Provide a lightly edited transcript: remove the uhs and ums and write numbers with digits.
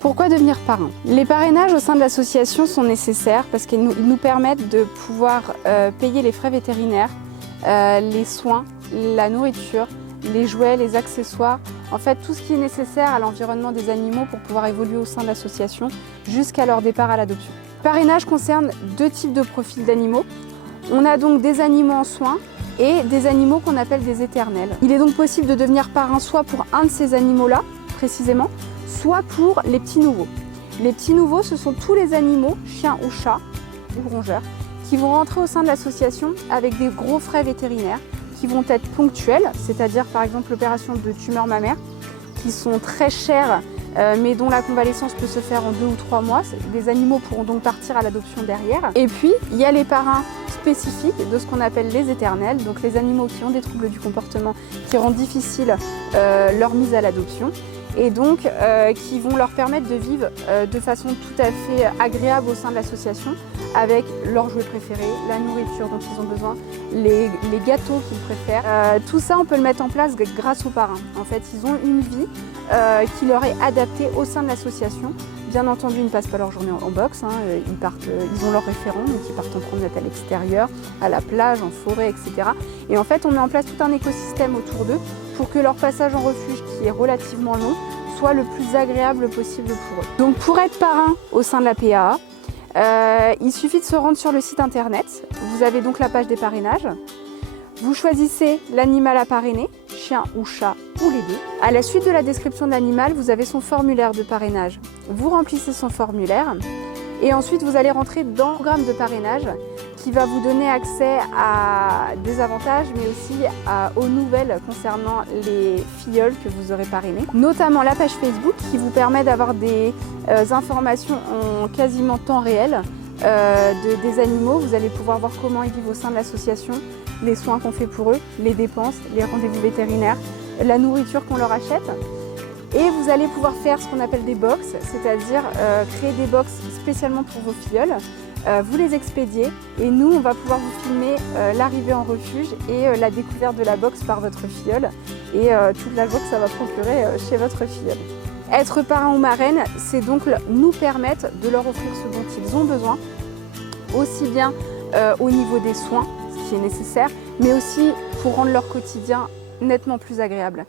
Pourquoi devenir parrain? Les parrainages au sein de l'association sont nécessaires parce qu'ils nous permettent de pouvoir payer les frais vétérinaires, les soins, la nourriture, les jouets, les accessoires, en fait tout ce qui est nécessaire à l'environnement des animaux pour pouvoir évoluer au sein de l'association jusqu'à leur départ à l'adoption. Le parrainage concerne deux types de profils d'animaux. On a donc des animaux en soins et des animaux qu'on appelle des éternels. Il est donc possible de devenir parrain soit pour un de ces animaux-là, précisément, soit pour les petits nouveaux. Les petits nouveaux, ce sont tous les animaux, chiens ou chats, ou rongeurs, qui vont rentrer au sein de l'association avec des gros frais vétérinaires qui vont être ponctuels, c'est-à-dire par exemple l'opération de tumeur mammaire, qui sont très chères, mais dont la convalescence peut se faire en 2 ou 3 mois. Des animaux pourront donc partir à l'adoption derrière. Et puis, il y a les parrains spécifiques de ce qu'on appelle les éternels, donc les animaux qui ont des troubles du comportement qui rendent difficile leur mise à l'adoption, et donc qui vont leur permettre de vivre de façon tout à fait agréable au sein de l'association, avec leurs jouets préférés, la nourriture dont ils ont besoin, les gâteaux qu'ils préfèrent. Tout ça, on peut le mettre en place grâce aux parrains. En fait, ils ont une vie qui leur est adaptée au sein de l'association. Bien entendu, ils ne passent pas leur journée en boxe, ils ont leurs référents, donc ils partent en promenade à l'extérieur, à la plage, en forêt, etc. Et en fait, on met en place tout un écosystème autour d'eux pour que leur passage en refuge, qui est relativement long, soit le plus agréable possible pour eux. Donc pour être parrain au sein de la PAA, il suffit de se rendre sur le site internet. Vous avez donc la page des parrainages. Vous choisissez l'animal à parrainer, chien ou chat ou les deux. À la suite de la description de l'animal, vous avez son formulaire de parrainage. Vous remplissez son formulaire et ensuite vous allez rentrer dans le programme de parrainage qui va vous donner accès à des avantages mais aussi aux nouvelles concernant les filleuls que vous aurez parrainés. Notamment la page Facebook qui vous permet d'avoir des informations en quasiment temps réel des animaux. Vous allez pouvoir voir comment ils vivent au sein de l'association, les soins qu'on fait pour eux, les dépenses, les rendez-vous vétérinaires, la nourriture qu'on leur achète. Et vous allez pouvoir faire ce qu'on appelle des box, c'est-à-dire créer des box spécialement pour vos filleuls. Vous les expédiez et nous, on va pouvoir vous filmer l'arrivée en refuge et la découverte de la box par votre filleul et toute la joie que ça va procurer chez votre filleul. Être parrain ou marraine, c'est donc nous permettre de leur offrir ce dont ils ont besoin, aussi bien au niveau des soins, ce qui est nécessaire, mais aussi pour rendre leur quotidien nettement plus agréable.